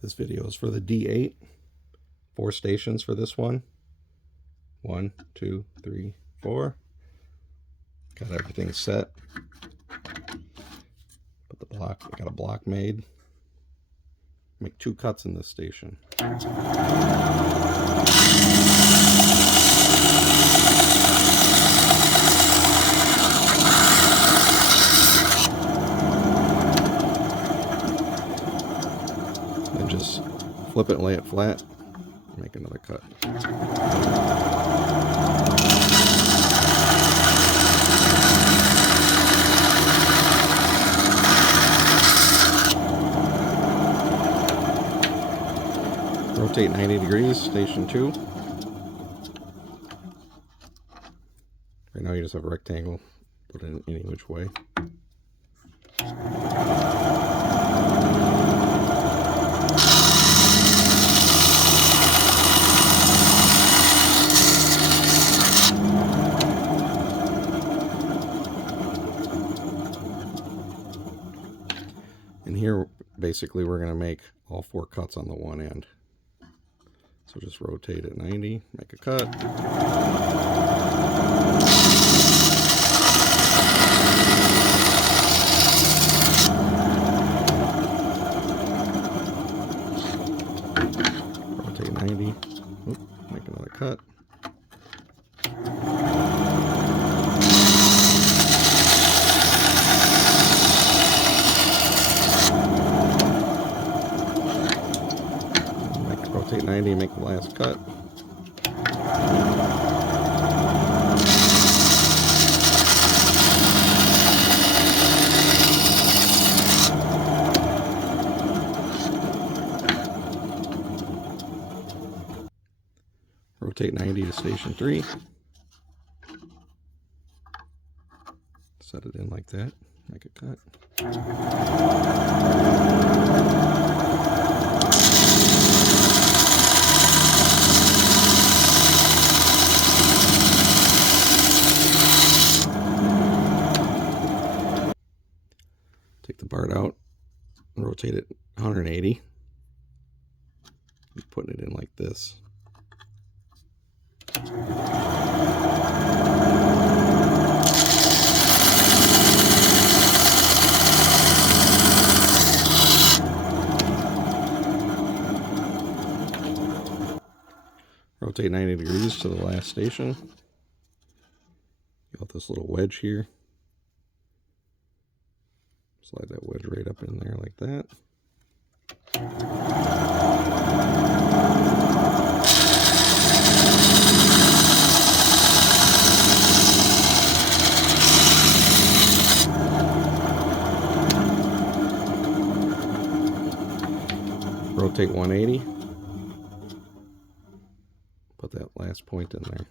This video is for the D8. 4 stations for this one. 1, 2, 3, 4. Got everything set. Put the block, I got a block made. Make 2 cuts in this station. And just flip it and lay it flat. Make another cut. Rotate 90 degrees, station 2. Right now you just have a rectangle, put it in any which way. And here, basically, we're going to make all 4 cuts on the one end. So just rotate it 90, make a cut. Rotate 90, make another cut. Rotate 90, make the last cut. Rotate 90 to station 3. Set it in like that, make a cut. Take the part out and rotate it 180. Keep putting it in like this. Rotate 90 degrees to the last station. Got this little wedge here. Slide that wedge right up in there like that. Rotate 180. Put that last point in there.